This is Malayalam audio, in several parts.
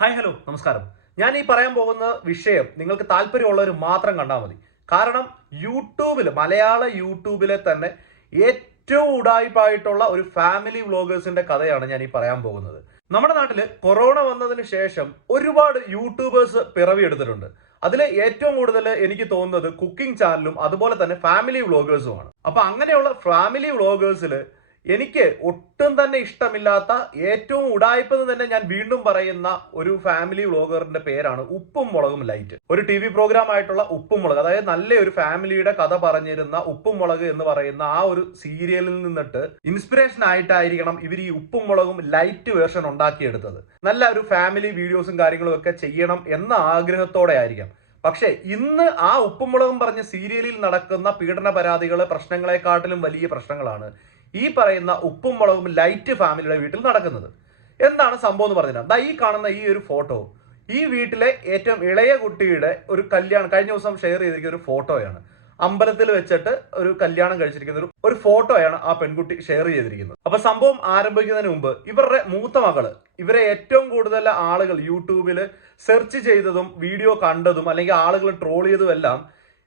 ഹായ് ഹലോ നമസ്കാരം. ഞാൻ ഈ പറയാൻ പോകുന്ന വിഷയം നിങ്ങൾക്ക് താല്പര്യമുള്ളവർ മാത്രം കണ്ടാൽ മതി. കാരണം യൂട്യൂബിൽ മലയാള യൂട്യൂബിലെ തന്നെ ഏറ്റവും ഉടായ്പായിട്ടുള്ള ഒരു ഫാമിലി വ്ളോഗേഴ്സിന്റെ കഥയാണ് ഞാൻ ഈ പറയാൻ പോകുന്നത്. നമ്മുടെ നാട്ടിൽ കൊറോണ വന്നതിന് ശേഷം ഒരുപാട് യൂട്യൂബേഴ്സ് പിറവിയെടുത്തിട്ടുണ്ട് അതിൽ ഏറ്റവും കൂടുതൽ എനിക്ക് തോന്നുന്നത് കുക്കിംഗ് ചാനലും അതുപോലെ തന്നെ ഫാമിലി വ്ളോഗേഴ്സുമാണ് അപ്പൊ അങ്ങനെയുള്ള ഫാമിലി വ്ളോഗേഴ്സിൽ എനിക്ക് ഒട്ടും തന്നെ ഇഷ്ടമില്ലാത്ത ഏറ്റവും ഉടായ്പെന്ന് തന്നെ ഞാൻ വീണ്ടും പറയുന്ന ഒരു ഫാമിലി വ്ളോഗറിന്റെ പേരാണ് ഉപ്പും മുളകും ലൈറ്റ് ഒരു ടി വി പ്രോഗ്രാം ആയിട്ടുള്ള ഉപ്പും മുളക്. അതായത് നല്ല ഒരു ഫാമിലിയുടെ കഥ പറഞ്ഞിരുന്ന ഉപ്പും മുളക് എന്ന് പറയുന്ന ആ ഒരു സീരിയലിൽ നിന്നിട്ട് ഇൻസ്പിറേഷൻ ആയിട്ടായിരിക്കണം ഇവർ ഈ ഉപ്പും മുളകും ലൈറ്റ് വേർഷൻ ഉണ്ടാക്കിയെടുത്തത്. നല്ല ഒരു ഫാമിലി വീഡിയോസും കാര്യങ്ങളും ഒക്കെ ചെയ്യണം എന്ന ആഗ്രഹത്തോടെ ആയിരിക്കാം. പക്ഷേ ഇന്ന് ആ ഉപ്പും മുളകും പറഞ്ഞ സീരിയലിൽ നടക്കുന്ന പീഡന പരാതികൾ പ്രശ്നങ്ങളെക്കാട്ടിലും വലിയ പ്രശ്നങ്ങളാണ്. ഈ പറയുന്ന ഉപ്പും മുളകും ലൈറ്റ് ഫാമിലിയുടെ വീട്ടിൽ നടക്കുന്നത്. എന്താണ് സംഭവം എന്ന് പറഞ്ഞാൽ ദാ ഈ കാണുന്ന ഈ ഒരു ഫോട്ടോ ഈ വീട്ടിലെ ഏറ്റവും ഇളയ കുട്ടിയുടെ ഒരു കല്യാണം കഴിഞ്ഞ ദിവസം ഷെയർ ചെയ്തിരിക്കുന്ന ഒരു ഫോട്ടോയാണ് അമ്പലത്തിൽ വെച്ചിട്ട് ഒരു കല്യാണം കഴിച്ചിരിക്കുന്ന ഒരു ഒരു ഫോട്ടോയാണ് ആ പെൺകുട്ടി ഷെയർ ചെയ്തിരിക്കുന്നത്. അപ്പൊ സംഭവം ആരംഭിക്കുന്നതിന് മുമ്പ് ഇവരുടെ മൂത്ത മകൾ ഇവരെ ഏറ്റവും കൂടുതൽ ആളുകൾ യൂട്യൂബിൽ സെർച്ച് ചെയ്തതും വീഡിയോ കണ്ടതും അല്ലെങ്കിൽ ആളുകൾ ട്രോൾ ചെയ്തതും എല്ലാം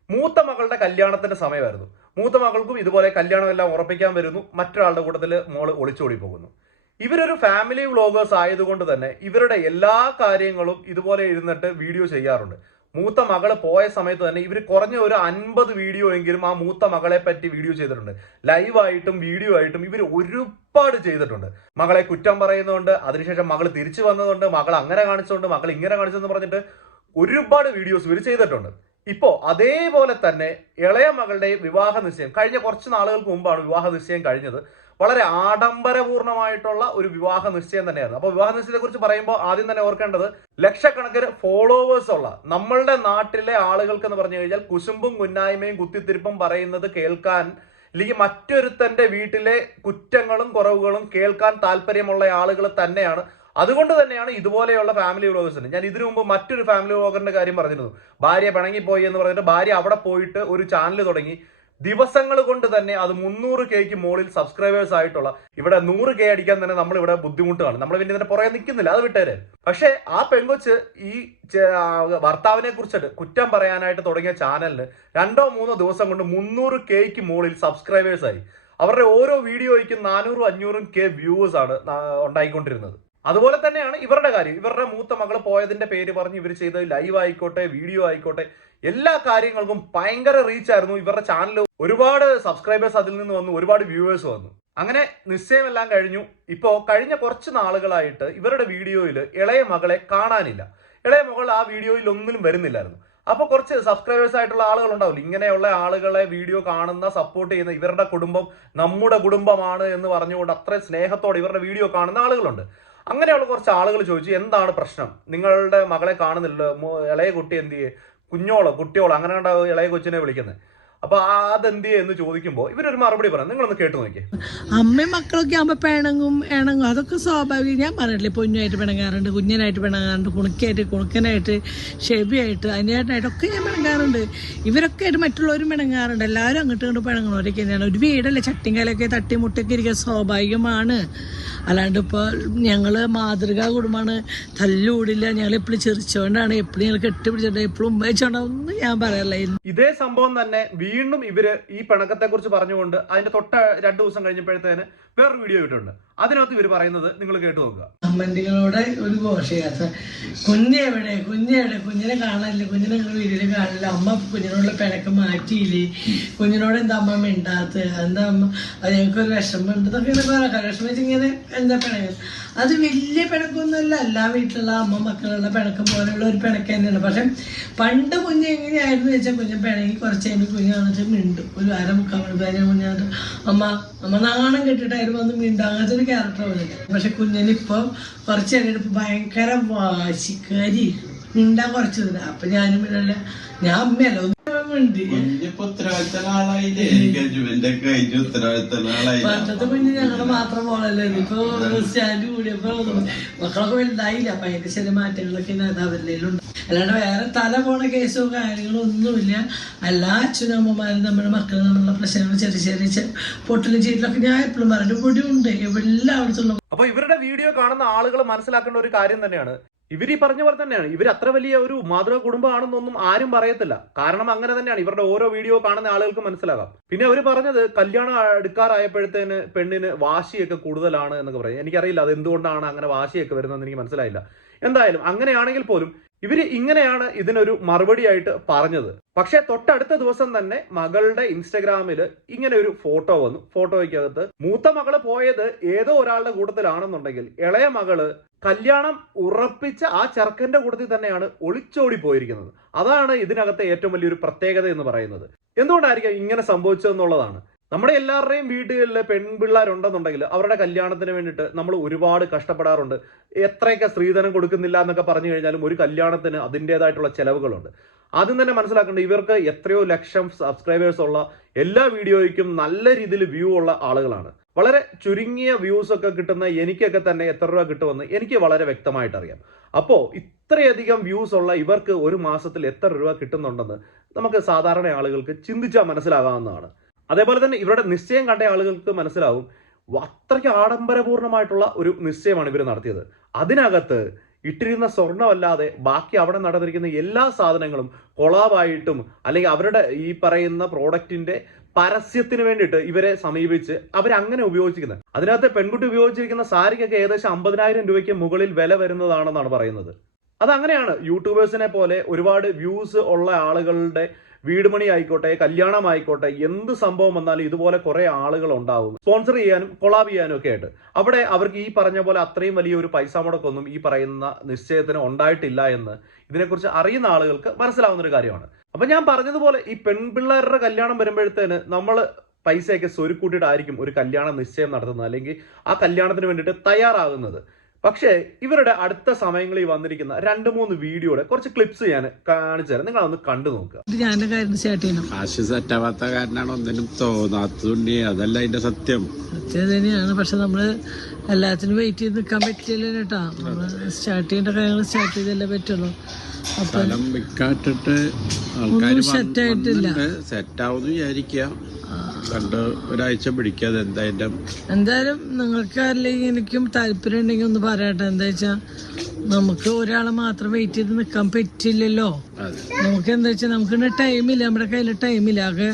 മൂത്ത മകളുടെ കല്യാണത്തിന്റെ സമയമായിരുന്നു. മൂത്ത മകൾക്കും ഇതുപോലെ കല്യാണം എല്ലാം ഉറപ്പിക്കാൻ വരുന്നു. മറ്റൊരാളുടെ കൂട്ടത്തിൽ മോൾ ഒളിച്ചോടി പോകുന്നു. ഇവരൊരു ഫാമിലി വ്ളോഗേഴ്സ് ആയതുകൊണ്ട് തന്നെ ഇവരുടെ എല്ലാ കാര്യങ്ങളും ഇതുപോലെ ഇരുന്നിട്ട് വീഡിയോ ചെയ്യാറുണ്ട്. മൂത്ത മകൾ പോയ സമയത്ത് തന്നെ ഇവർ കുറഞ്ഞ ഒരു അൻപത് വീഡിയോ എങ്കിലും ആ മൂത്ത മകളെ പറ്റി വീഡിയോ ചെയ്തിട്ടുണ്ട്. ലൈവായിട്ടും വീഡിയോ ആയിട്ടും ഇവർ ഒരുപാട് ചെയ്തിട്ടുണ്ട്. മകളെ കുറ്റം പറയുന്നുണ്ട് അതിനുശേഷം മകൾ തിരിച്ചു വന്നതുകൊണ്ട് മകൾ അങ്ങനെ കാണിച്ചുകൊണ്ട് മകൾ ഇങ്ങനെ കാണിച്ചെന്ന് പറഞ്ഞിട്ട് ഒരുപാട് വീഡിയോസ് ഇവർ ചെയ്തിട്ടുണ്ട്. ഇപ്പോ അതേപോലെ തന്നെ ഇളയ മകളുടെ വിവാഹ നിശ്ചയം കഴിഞ്ഞ കുറച്ച് നാളുകൾക്ക് മുമ്പാണ് വിവാഹ നിശ്ചയം കഴിഞ്ഞത്. വളരെ ആഡംബരപൂർണമായിട്ടുള്ള ഒരു വിവാഹ നിശ്ചയം തന്നെയായിരുന്നു. അപ്പോൾ വിവാഹ നിശ്ചയത്തെ കുറിച്ച് പറയുമ്പോൾ ആദ്യം തന്നെ ഓർക്കേണ്ടത് ലക്ഷക്കണക്കിന് ഫോളോവേഴ്സ് ഉള്ള നമ്മളുടെ നാട്ടിലെ ആളുകൾക്ക് എന്ന് പറഞ്ഞു കഴിഞ്ഞാൽ കുശുമ്പും കുന്നായ്മയും കുത്തിത്തിരിപ്പും പറയുന്നത് കേൾക്കാൻ അല്ലെങ്കിൽ മറ്റൊരുത്തന്റെ വീട്ടിലെ കുറ്റങ്ങളും കുറവുകളും കേൾക്കാൻ താല്പര്യമുള്ള ആളുകൾ തന്നെയാണ്. അതുകൊണ്ട് തന്നെയാണ് ഇതുപോലെയുള്ള ഫാമിലി വ്ളോഗേഴ്സിന് ഞാൻ ഇതിനു മുമ്പ് മറ്റൊരു ഫാമിലി വ്ളോഗറിന്റെ കാര്യം പറഞ്ഞിരുന്നു. ഭാര്യ പിണങ്ങിപ്പോയി എന്ന് പറഞ്ഞിട്ട് ഭാര്യ അവിടെ പോയിട്ട് ഒരു ചാനൽ തുടങ്ങി. ദിവസങ്ങൾ കൊണ്ട് തന്നെ അത് മുന്നൂറ് കെക്ക് മുകളിൽ സബ്സ്ക്രൈബേഴ്സ് ആയിട്ടുള്ള ഇവിടെ നൂറ് കെ അടിക്കാൻ തന്നെ നമ്മൾ ഇവിടെ ബുദ്ധിമുട്ടാണ് നമ്മൾ പിന്നെ ഇതിന്റെ പുറകെ നിൽക്കുന്നില്ല. അത് വിട്ടേരെ. പക്ഷേ ആ പെങ്കൊച്ച് ഈ ഭർത്താവിനെ കുറിച്ചിട്ട് കുറ്റം പറയാനായിട്ട് തുടങ്ങിയ ചാനലിന് രണ്ടോ മൂന്നോ ദിവസം കൊണ്ട് മുന്നൂറ് കെക്ക് മുകളിൽ സബ്സ്ക്രൈബേഴ്സ് ആയി. അവരുടെ ഓരോ വീഡിയോയ്ക്കും നാനൂറും അഞ്ഞൂറും കെ വ്യൂവേഴ്സ് ആണ് ഉണ്ടായിക്കൊണ്ടിരുന്നത്. അതുപോലെ തന്നെയാണ് ഇവരുടെ കാര്യം. ഇവരുടെ മൂത്ത മകൾ പോയതിന്റെ പേര് പറഞ്ഞ് ഇവർ ചെയ്ത ലൈവ് ആയിക്കോട്ടെ വീഡിയോ ആയിക്കോട്ടെ എല്ലാ കാര്യങ്ങൾക്കും ഭയങ്കര റീച്ച് ആയിരുന്നു. ഇവരുടെ ചാനൽ ഒരുപാട് സബ്സ്ക്രൈബേഴ്സ് അതിൽ നിന്ന് വന്നു ഒരുപാട് വ്യൂവേഴ്സ് വന്നു. അങ്ങനെ നിശ്ചയമെല്ലാം കഴിഞ്ഞു. ഇപ്പോ കഴിഞ്ഞ കുറച്ച് നാളുകളായിട്ട് ഇവരുടെ വീഡിയോയിൽ ഇളയ മകളെ കാണാനില്ല. ഇളയ മകൾ ആ വീഡിയോയിൽ ഒന്നിനും വരുന്നില്ലായിരുന്നു. അപ്പോൾ കുറച്ച് സബ്സ്ക്രൈബേഴ്സ് ആയിട്ടുള്ള ആളുകൾ ഉണ്ടാവില്ല? ഇങ്ങനെയുള്ള ആളുകളെ വീഡിയോ കാണുന്ന സപ്പോർട്ട് ചെയ്യുന്ന ഇവരുടെ കുടുംബം നമ്മുടെ കുടുംബമാണ് എന്ന് പറഞ്ഞുകൊണ്ട് അത്ര സ്നേഹത്തോടെ ഇവരുടെ വീഡിയോ കാണുന്ന ആളുകളുണ്ട്. അങ്ങനെയുള്ള കുറച്ച് ആളുകൾ ചോദിച്ചു എന്താണ് പ്രശ്നം? നിങ്ങളുടെ മകളെ കാണുന്നില്ല ഇളയ കുട്ടി എന്ത് ചെയ്യേ? കുഞ്ഞോളോ കുട്ടിയോളോ അങ്ങനെ കണ്ട ഇളയ കൊച്ചിനെ വിളിക്കുന്നത് അപ്പൊ അതെന്ത് എന്ന് ചോദിക്കുമ്പോൾ ഇവരൊരു മറുപടി പറയാം. നിങ്ങളൊന്ന് കേട്ടു നോക്കിയേ. അമ്മയും മക്കളൊക്കെ ആകുമ്പോ പിണങ്ങും ഇണങ്ങും. അതൊക്കെ സ്വാഭാവികം. ഞാൻ പറഞ്ഞില്ലേ പൊന്നുമായിട്ട് പിണങ്ങാറുണ്ട് കുഞ്ഞനായിട്ട് പിണങ്ങാറുണ്ട് കുണുക്കായിട്ട് കുണുക്കനായിട്ട് ഷെബിയായിട്ട് അനിയായിട്ടായിട്ടൊക്കെ ഞാൻ പിണങ്ങാറുണ്ട്. ഇവരൊക്കെ ആയിട്ട് മറ്റുള്ളവരും പിണങ്ങാറുണ്ട്. എല്ലാവരും അങ്ങോട്ട് ഇങ്ങോട്ട് പിണങ്ങണവരൊക്കെ തന്നെയാണ്. ഒരു വീടല്ലേ ചട്ടിങ്കലൊക്കെ തട്ടിമുട്ടൊക്കെ ഇരിക്കുക സ്വാഭാവികമാണ്. അല്ലാണ്ട് ഇപ്പോൾ ഞങ്ങൾ മാതൃകാ കുടുംബമാണ്. തല്ലൂടില്ല ഞങ്ങൾ എപ്പോഴും ചിരിച്ചുകൊണ്ടാണ് എപ്പോഴും ഞങ്ങൾ കെട്ടിപ്പിടിച്ചോണ്ട് എപ്പോഴും ഉമ്മയിച്ചോണ്ടെന്ന് ഞാൻ പറയല്ല ഇതേ സംഭവം തന്നെ വീണ്ടും ഇവർ ഈ പിണക്കത്തെ കുറിച്ച് പറഞ്ഞുകൊണ്ട് അതിന്റെ തൊട്ട രണ്ടു ദിവസം കഴിഞ്ഞപ്പോഴത്തേന് വേറൊരു വീഡിയോ ഇട്ടുണ്ട് അതിനകത്ത് ഇവർ പറയുന്നത് നിങ്ങൾ കേട്ടു നോക്കുക. അമ്മന്തികളോട് ഒരു ഘോഷയാത്ര കുഞ്ഞെവിടെ കുഞ്ഞെവിടെ കുഞ്ഞിനെ കാണാനില്ല. കുഞ്ഞിനെ നിങ്ങൾ വീട്ടിൽ കാണില്ല അമ്മ കുഞ്ഞിനോടുള്ള പിഴക്ക് മാറ്റിയില്ലേ? കുഞ്ഞിനോട് എന്താ അമ്മ മിണ്ടാത്ത എന്താ അമ്മ അത് ഞങ്ങൾക്കൊരു വിഷമം ഇതൊക്കെ ഇങ്ങനെ പറയാം വിഷമം വെച്ച് ഇങ്ങനെ എന്താ പിണക്കം? അത് വലിയ പിണക്കൊന്നുമല്ല. എല്ലാ വീട്ടിലുള്ള അമ്മ മക്കളുള്ള പിണക്കം പോലെയുള്ള ഒരു പിണക്ക് തന്നെയാണ്. പക്ഷെ പണ്ട് കുഞ്ഞ് എങ്ങനെയായിരുന്നു വെച്ചാൽ കുഞ്ഞ് പിണങ്ങി കുറച്ച് കഴിഞ്ഞ് കുഞ്ഞ് വന്നിട്ട് മിണ്ടും. ഒരു അര മുക്കാൽ മണിക്കൂർ കുഞ്ഞാണ്ട് അമ്മ അമ്മ നാണം കെട്ടിട്ടായിരുന്നു വന്ന് മിണ്ടും അങ്ങനത്തെ ഒരു ക്യാരക്ടർ വന്നില്ല പക്ഷെ കുഞ്ഞിനിപ്പോ കുറച്ച് കഴിഞ്ഞിട്ട് ഭയങ്കര വാശിക്കാരി മിണ്ടാൻ കുറച്ച് തരാം അപ്പം ഞാനും മിണ്ടല്ല ഞാൻ അമ്മയല്ല ഒന്ന് മിണ്ടി കുഞ്ഞിപ്പോ ഉത്തരവാദിത്തമുള്ള ആളായില്ലേ ഗജുവിന്റെ കഴിഞ്ഞ ഉത്തരവാദിത്തമുള്ള ആളായി പണ്ടത്തെ കുഞ്ഞ് ഞങ്ങളുടെ മാത്രം ഇപ്പൊ സ്റ്റാൻഡ് കൂടിയപ്പോ മക്കളൊക്കെ വലുതായില്ല? അപ്പൊ അതിന്റെ ചില മാറ്റങ്ങളൊക്കെ അവരിലുണ്ട് അല്ലാണ്ട് വേറെ തല പോണ കേസോ കാര്യങ്ങളോ ഒന്നുമില്ല. എല്ലാ അച്ഛനമ്മമാരും നമ്മുടെ മക്കൾ നമ്മളുടെ പ്രശ്നങ്ങൾ ചെറിയ ചെറിയ പൊട്ടലും ചെയ്തിലൊക്കെ ഞാൻ എപ്പോഴും പറഞ്ഞു ഇവിടെ ഉണ്ട് എല്ലായിടത്തുള്ള അപ്പൊ ഇവരുടെ വീഡിയോ കാണുന്ന ആളുകൾ മനസ്സിലാക്കേണ്ട ഒരു കാര്യം തന്നെയാണ്. ഇവർ ഈ പറഞ്ഞ പോലെ തന്നെയാണ്. ഇവർ അത്ര വലിയ ഒരു മാതൃക കുടുംബമാണെന്നൊന്നും ആരും പറയത്തില്ല. കാരണം അങ്ങനെ തന്നെയാണ്. ഇവരുടെ ഓരോ വീഡിയോ കാണുന്ന ആളുകൾക്ക് മനസ്സിലാകാം. പിന്നെ അവർ പറഞ്ഞത് കല്യാണം എടുക്കാറായപ്പോഴത്തേന് പെണ്ണിന് വാശിയൊക്കെ കൂടുതലാണ് എന്നൊക്കെ പറയും. എനിക്കറിയില്ല അത് എന്തുകൊണ്ടാണ് അങ്ങനെ വാശിയൊക്കെ വരുന്നതെന്ന് എനിക്ക് മനസ്സിലായില്ല. എന്തായാലും അങ്ങനെയാണെങ്കിൽ പോലും ഇവർ ഇങ്ങനെയാണ് ഇതിനൊരു മറുപടിയായിട്ട് പറഞ്ഞത്. പക്ഷെ തൊട്ടടുത്ത ദിവസം തന്നെ മകളുടെ ഇൻസ്റ്റഗ്രാമിൽ ഇങ്ങനെ ഒരു ഫോട്ടോ വന്നു. ഫോട്ടോയ്ക്കകത്ത് മൂത്ത മകൾ പോയത് ഏതോ ഒരാളുടെ കൂട്ടത്തിലാണെന്നുണ്ടെങ്കിൽ ഇളയ മകൾ കല്യാണം ഉറപ്പിച്ച ആ ചെറുക്കന്റെ കൂട്ടത്തിൽ തന്നെയാണ് ഒളിച്ചോടി പോയിരിക്കുന്നത്. അതാണ് ഇതിനകത്തെ ഏറ്റവും വലിയൊരു പ്രത്യേകത എന്ന് പറയുന്നത്. എന്തുകൊണ്ടായിരിക്കും ഇങ്ങനെ സംഭവിച്ചതെന്നുള്ളതാണ്. നമ്മുടെ എല്ലാവരുടെയും വീടുകളിൽ പെൺപിള്ളേരുണ്ടെന്നുണ്ടെങ്കിൽ അവരുടെ കല്യാണത്തിന് വേണ്ടിയിട്ട് നമ്മൾ ഒരുപാട് കഷ്ടപ്പെടാറുണ്ട്. എത്രയൊക്കെ സ്ത്രീധനം കൊടുക്കുന്നില്ല എന്നൊക്കെ പറഞ്ഞു കഴിഞ്ഞാലും ഒരു കല്യാണത്തിന് അതിന്റെതായിട്ടുള്ള ചെലവുകളുണ്ട്. ആദ്യം തന്നെ മനസ്സിലാക്കേണ്ടത് ഇവർക്ക് എത്രയോ ലക്ഷം സബ്സ്ക്രൈബേഴ്സ് ഉള്ള എല്ലാ വീഡിയോയ്ക്കും നല്ല രീതിയിൽ വ്യൂ ഉള്ള ആളുകളാണ്. വളരെ ചുരുങ്ങിയ വ്യൂസ് ഒക്കെ കിട്ടുന്ന എനിക്കൊക്കെ തന്നെ എത്ര രൂപ കിട്ടുമെന്ന് എനിക്ക് വളരെ വ്യക്തമായിട്ട് അറിയാം. അപ്പോൾ ഇത്രയധികം വ്യൂസ് ഉള്ള ഇവർക്ക് ഒരു മാസത്തിൽ എത്ര രൂപ കിട്ടുന്നുണ്ടെന്ന് നമുക്ക് സാധാരണ ആളുകൾക്ക് ചിന്തിച്ചാൽ മനസ്സിലാകാവുന്നതാണ്. അതേപോലെ തന്നെ ഇവരുടെ നിശ്ചയം കണ്ട ആളുകൾക്ക് മനസ്സിലാവും അത്രയ്ക്ക് ആഡംബരപൂർണമായിട്ടുള്ള ഒരു നിശ്ചയമാണ് ഇവർ നടത്തിയത്. അതിനകത്ത് ഇട്ടിരുന്ന സ്വർണമല്ലാതെ ബാക്കി അവിടെ നടന്നിരിക്കുന്ന എല്ലാ സാധനങ്ങളും കൊളാവായിട്ടും അല്ലെങ്കിൽ അവരുടെ ഈ പറയുന്ന പ്രോഡക്റ്റിന്റെ പരസ്യത്തിന് വേണ്ടിയിട്ട് ഇവരെ സമീപിച്ച് അവരങ്ങനെ ഉപയോഗിച്ചിരിക്കുന്നത്. അതിനകത്ത് പെൺകുട്ടി ഉപയോഗിച്ചിരിക്കുന്ന സാരിക്കൊക്കെ ഏകദേശം അമ്പതിനായിരം രൂപയ്ക്ക് മുകളിൽ വില വരുന്നതാണെന്നാണ് പറയുന്നത്. അതങ്ങനെയാണ് യൂട്യൂബേഴ്സിനെ പോലെ ഒരുപാട് വ്യൂസ് ഉള്ള ആളുകളുടെ വീട് മണി ആയിക്കോട്ടെ കല്യാണം ആയിക്കോട്ടെ എന്ത് സംഭവം വന്നാലും ഇതുപോലെ കുറെ ആളുകൾ ഉണ്ടാവും സ്പോൺസർ ചെയ്യാനും കൊളാബ് ചെയ്യാനും ഒക്കെ ആയിട്ട്. അവിടെ അവർക്ക് ഈ പറഞ്ഞ പോലെ അത്രയും വലിയ ഒരു പൈസ മുടക്കൊന്നും ഈ പറയുന്ന നിശ്ചയത്തിന് ഉണ്ടായിട്ടില്ല എന്ന് ഇതിനെക്കുറിച്ച് അറിയുന്ന ആളുകൾക്ക് മനസ്സിലാവുന്ന ഒരു കാര്യമാണ്. അപ്പൊ ഞാൻ പറഞ്ഞതുപോലെ ഈ പെൺപിള്ളേരുടെ കല്യാണം വരുമ്പോഴത്തേന് നമ്മൾ പൈസയൊക്കെ സ്വരുക്കൂട്ടിയിട്ടായിരിക്കും ഒരു കല്യാണ നിശ്ചയം നടത്തുന്നത് അല്ലെങ്കിൽ ആ കല്യാണത്തിന് വേണ്ടിയിട്ട് തയ്യാറാകുന്നത്. പക്ഷേ ഇവരുടെ അടുത്ത സമയങ്ങളിൽ വന്നിരിക്കുന്ന രണ്ട് മൂന്ന് വീഡിയോയുടെ കുറച്ച് ക്ലിപ്സ് ഞാൻ കാണിച്ചു തരാം. നിങ്ങൾ ഒന്ന് കണ്ടു നോക്കുക. കാശ് സെറ്റാവാത്ത കാരണമാണ് ഒന്നിനും തോന്നാത്തതുണ്ട്. അതല്ല അതിന്റെ സത്യം. സത്യം തന്നെയാണ്. പക്ഷെ നമ്മൾ എല്ലാത്തിനും വെയിറ്റ് ചെയ്ത് നിൽക്കാൻ പറ്റില്ല കേട്ടോ നമ്മൾ സ്റ്റാർട്ട് ചെയ്യേണ്ട കാര്യങ്ങൾ സ്റ്റാർട്ട് ചെയ്തല്ലേ പറ്റുള്ളൂ. അപ്പൊ സ്ഥലം വിൽക്കാട്ടിട്ട് ആൾക്കാർ ഒന്നും set ആയിട്ടില്ല. സെറ്റാവുന്നു വിചാരിക്കുക കണ്ട് ഒരാഴ്ച പിടിക്കാതെ എന്താ എന്തായാലും നിങ്ങൾക്ക് അല്ലെങ്കിൽ എനിക്കും താല്പര്യം ഉണ്ടെങ്കിൽ ഒന്ന് പറയട്ടെ. എന്താ വെച്ചാ നമുക്ക് ഒരാളെ മാത്രം വെയിറ്റ് ചെയ്ത് നിൽക്കാൻ പറ്റില്ലല്ലോ. നമുക്ക് എന്താ വെച്ചാൽ നമുക്ക് ടൈമില്ല നമ്മുടെ കയ്യിൽ ടൈമില്ല ആകെ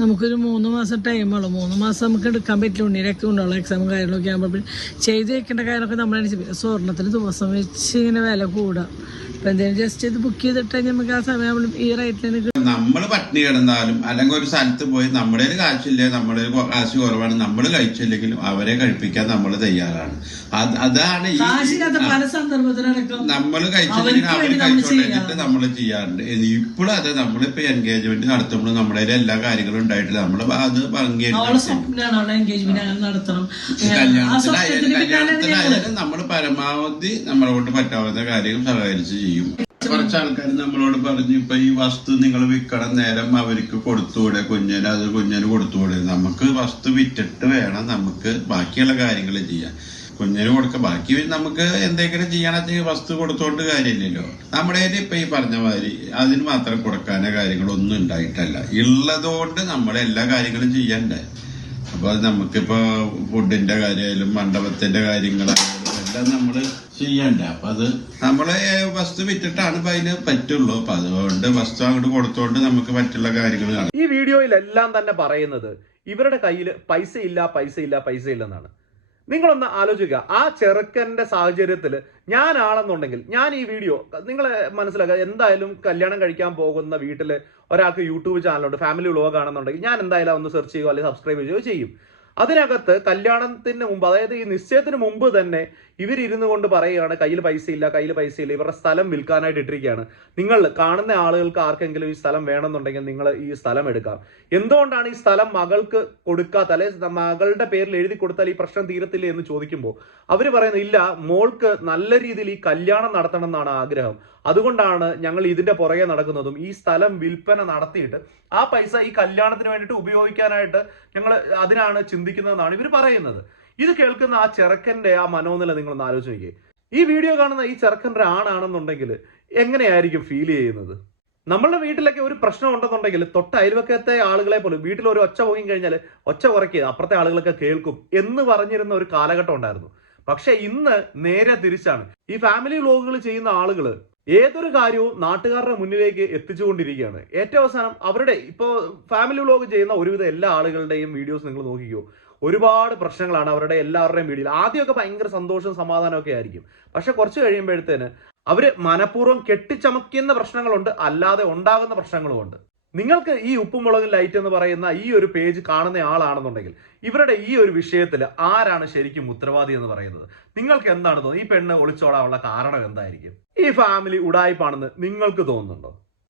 നമുക്കൊരു മൂന്ന് മാസം ടൈമുള്ളൂ മൂന്ന് മാസം നമുക്ക് എടുക്കാൻ പറ്റില്ല. ഉണ്ണിയിലൊക്കെ ഉണ്ടാവുള്ളൂ എക്സാം കാര്യങ്ങളൊക്കെ ആകുമ്പോൾ ചെയ്ത് വെക്കേണ്ട കാര്യമൊക്കെ നമ്മളനുസരിച്ച് സ്വർണത്തിന് ദിവസം വെച്ച് ഇങ്ങനെ വില കൂടാം അപ്പം എന്തെങ്കിലും ജസ്റ്റ് ഇത് ബുക്ക് ചെയ്തിട്ട് നമുക്ക് ആ സമയം ഈ റേറ്റിൽ റേറ്റിന് നമ്മൾ പട്ടിണി കിടന്നാലും അല്ലെങ്കിൽ ഒരു സ്ഥലത്ത് പോയി നമ്മുടെ കാശില്ല നമ്മുടെ കാശ് കുറവാണ് നമ്മൾ കഴിച്ചില്ലെങ്കിലും അവരെ കഴിപ്പിക്കാൻ നമ്മൾ തയ്യാറാണ്. അത് അതാണ് ഈ നമ്മൾ കഴിച്ചില്ലെങ്കിൽ നമ്മൾ കഴിച്ചോണ്ടിട്ട് നമ്മൾ ചെയ്യാറുണ്ട്. ഇപ്പോഴും അത് നമ്മളിപ്പോ എൻഗേജ്മെന്റ് നടത്തുമ്പോൾ നമ്മുടെ എല്ലാ കാര്യങ്ങളും ഉണ്ടായിട്ടില്ല. നമ്മൾ അത് പങ്കെടുക്കും കല്യാണത്തിനായാലും നമ്മൾ പരമാവധി നമ്മളെ കൊണ്ട് പറ്റാവുന്ന കാര്യങ്ങൾ സഹകരിച്ച് ചെയ്യും. കുറച്ച് ആൾക്കാർ നമ്മളോട് പറഞ്ഞു ഇപ്പൊ ഈ വസ്തു നിങ്ങൾ വിൽക്കണം നേരം അവർക്ക് കൊടുത്തുകൂടെ കുഞ്ഞിന്? അത് കുഞ്ഞിന് കൊടുത്തുകൂടെ? നമുക്ക് വസ്തു വിറ്റിട്ട് വേണം നമുക്ക് ബാക്കിയുള്ള കാര്യങ്ങൾ ചെയ്യാൻ. കുഞ്ഞിന് കൊടുക്ക ബാക്കി നമുക്ക് എന്തെങ്കിലും ചെയ്യണമെങ്കിൽ വസ്തു കൊടുത്തോണ്ട് കാര്യമില്ലല്ലോ. നമ്മുടെ ഇപ്പൊ ഈ പറഞ്ഞ മാതിരി അതിന് മാത്രം കൊടുക്കാനോ കാര്യങ്ങളൊന്നും ഉണ്ടായിട്ടല്ല. ഉള്ളതുകൊണ്ട് നമ്മൾ എല്ലാ കാര്യങ്ങളും ചെയ്യണ്ടേ? അപ്പൊ നമുക്കിപ്പോ ഫുഡിന്റെ കാര്യമായാലും മണ്ഡപത്തിന്റെ കാര്യങ്ങളായാലും എല്ലാം നമ്മൾ ചെയ്യണ്ടേ? അപ്പൊ അത് നമ്മൾ വസ്തു വിറ്റിട്ടാണ് ഇപ്പൊ അതിന് പറ്റുള്ളൂ. അപ്പൊ അതുകൊണ്ട് വസ്തു അങ്ങോട്ട് കൊടുത്തോണ്ട് നമുക്ക് പറ്റുള്ള കാര്യങ്ങൾ കാണാം. ഈ വീഡിയോയിലെല്ലാം തന്നെ പറയുന്നത് ഇവരുടെ കയ്യിൽ പൈസ ഇല്ല പൈസ ഇല്ല പൈസ ഇല്ലെന്നാണ് നിങ്ങളൊന്ന് ആലോചിക്കുക. ആ ചെറുക്കന്റെ സാഹചര്യത്തിൽ ഞാനാണെന്നുണ്ടെങ്കിൽ ഞാൻ ഈ വീഡിയോ നിങ്ങളെ മനസ്സിലാക്കുക എന്തായാലും കല്യാണം കഴിക്കാൻ പോകുന്ന വീട്ടിൽ ഒരാൾക്ക് യൂട്യൂബ് ചാനലുണ്ട് ഫാമിലി ബ്ലോഗ് ആണെന്നുണ്ടെങ്കിൽ ഞാൻ എന്തായാലും ഒന്ന് സെർച്ച് ചെയ്യുകയോ അല്ലെങ്കിൽ സബ്സ്ക്രൈബ് ചെയ്യുകയോ ചെയ്യും. അതിനകത്ത് കല്യാണത്തിന് മുമ്പ് അതായത് ഈ നിശ്ചയത്തിന് മുമ്പ് തന്നെ ഇവരിരുന്നു കൊണ്ട് പറയുകയാണ് കയ്യിൽ പൈസ ഇല്ല കയ്യിൽ പൈസ ഇല്ല ഇവരുടെ സ്ഥലം വിൽക്കാനായിട്ട് ഇട്ടിരിക്കുകയാണ്. നിങ്ങൾ കാണുന്ന ആളുകൾക്ക് ആർക്കെങ്കിലും ഈ സ്ഥലം വേണമെന്നുണ്ടെങ്കിൽ നിങ്ങൾ ഈ സ്ഥലം എടുക്കാം. എന്തുകൊണ്ടാണ് ഈ സ്ഥലം മകൾക്ക് കൊടുക്കാത്ത അല്ലെ മകളുടെ പേരിൽ എഴുതി കൊടുത്താൽ ഈ പ്രശ്നം തീരത്തില്ല എന്ന് ചോദിക്കുമ്പോൾ അവർ പറയുന്നത് ഇല്ല മോൾക്ക് നല്ല രീതിയിൽ ഈ കല്യാണം നടത്തണം എന്നാണ് ആഗ്രഹം. അതുകൊണ്ടാണ് ഞങ്ങൾ ഇതിന്റെ പുറകെ നടക്കുന്നതും. ഈ സ്ഥലം വിൽപ്പന നടത്തിയിട്ട് ആ പൈസ ഈ കല്യാണത്തിന് വേണ്ടിയിട്ട് ഉപയോഗിക്കാനായിട്ട് ഞങ്ങൾ അതിനാണ് ചിന്തിക്കുന്നതെന്നാണ് ഇവർ പറയുന്നത്. ഇത് കേൾക്കുന്ന ആ ചെറുക്കന്റെ ആ മനോനില നിങ്ങളൊന്ന് ആലോചിച്ച് നോക്കിയേ. ഈ വീഡിയോ കാണുന്ന ഈ ചെറുക്കന്റെ ആണാണെന്നുണ്ടെങ്കിൽ എങ്ങനെയായിരിക്കും ഫീൽ ചെയ്യുന്നത്? നമ്മളുടെ വീട്ടിലൊക്കെ ഒരു പ്രശ്നം ഉണ്ടെന്നുണ്ടെങ്കിൽ തൊട്ട അയൽവക്കത്തെ ആളുകളെ പോലും വീട്ടിൽ ഒരു ഒച്ച പോയി കഴിഞ്ഞാൽ ഒച്ച കുറയ്ക്കുക അപ്പുറത്തെ ആളുകളൊക്കെ കേൾക്കും എന്ന് പറഞ്ഞിരുന്ന ഒരു കാലഘട്ടം ഉണ്ടായിരുന്നു. പക്ഷെ ഇന്ന് നേരെ തിരിച്ചാണ്. ഈ ഫാമിലി വ്ലോഗുകൾ ചെയ്യുന്ന ആളുകൾ ഏതൊരു കാര്യവും നാട്ടുകാരുടെ മുന്നിലേക്ക് എത്തിച്ചുകൊണ്ടിരിക്കുകയാണ്. ഏറ്റവും അവസാനം അവരുടെ ഇപ്പോൾ ഫാമിലി വ്ലോഗ് ചെയ്യുന്ന ഒരുവിധ എല്ലാ ആളുകളുടെയും വീഡിയോസ് നിങ്ങൾ നോക്കിക്കോ. ഒരുപാട് പ്രശ്നങ്ങളാണ് അവരുടെ എല്ലാവരുടെയും വീടിൽ. ആദ്യമൊക്കെ ഭയങ്കര സന്തോഷവും സമാധാനമൊക്കെ ആയിരിക്കും. പക്ഷെ കുറച്ച് കഴിയുമ്പോഴത്തേന് അവർ മനഃപൂർവം കെട്ടിച്ചമക്കുന്ന പ്രശ്നങ്ങളുണ്ട് അല്ലാതെ ഉണ്ടാകുന്ന പ്രശ്നങ്ങളുമുണ്ട്. നിങ്ങൾക്ക് ഈ ഉപ്പും മുളകും ലൈറ്റ് എന്ന് പറയുന്ന ഈ ഒരു പേജ് കാണുന്ന ആളാണെന്നുണ്ടെങ്കിൽ ഇവരുടെ ഈ ഒരു വിഷയത്തിൽ ആരാണ് ശരിക്കും ഉത്തരവാദി എന്ന് പറയുന്നത്? നിങ്ങൾക്ക് എന്താണ് തോന്നുന്നത്? ഈ പെണ്ണ് ഒളിച്ചോടാനുള്ള കാരണം എന്തായിരിക്കും? ഈ ഫാമിലി ഉടായ്പാണെന്ന് നിങ്ങൾക്ക് തോന്നുന്നുണ്ടോ?